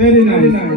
Very nice.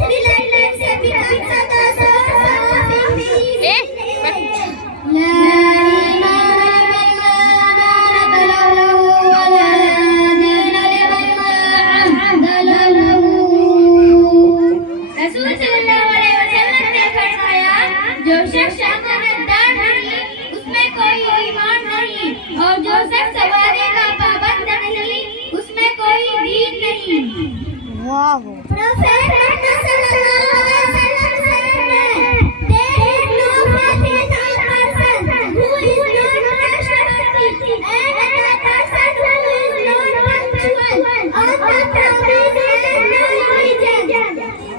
Prophet Wow. Prophet Muhammad sallallahu alaihi wasallam said that there is no faith in a person who is not trustworthy and a person who is not punctual on the promise and non-religion.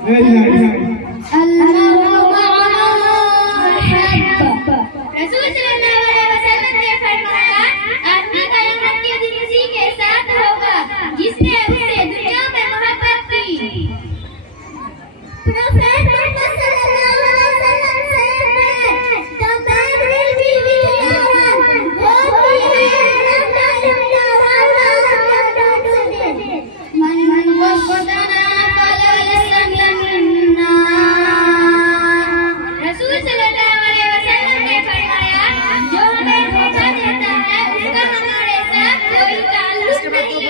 Very nice. रसूल सल्लल्लाहु अलैहि वसल्लम ने फरमाया, आदमी का क़यामत के दिन उसी के साथ होगा जिसने उससे दुनिया में मोहब्बत की। Prophet Muhammad sallallahu alaihi wasallam said that the man will be with no one, both he and the man washtana falaysa minna. रसूल सल्लल्लाहु अलैहि वसल्लम ने फरमाया, जो हमें धोखा देता है उसका हमारे साथ कोई ताल्लुक नहीं।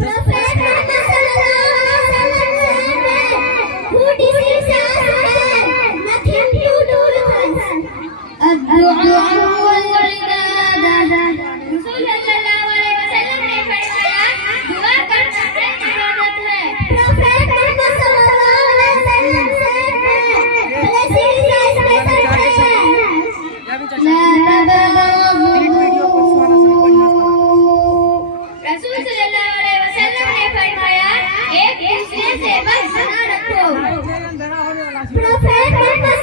Prophet Muhammad sallallahu alaihi wasallam said that who deceives us has nothing to do with us. الدعاء والعبادة. रसूल सल्लल्लाहु अलैहि वसल्लम ने फरमाया, दुआ करना है इबादत है। Prophet Muhammad sallallahu alaihi wasallam said that blessing is a special prayer. لا रसूल सल्लल्लाहु अलैहि वसल्लम ने फरमाया, एक दूसरे से बस बना रखो। Prophet Muhammad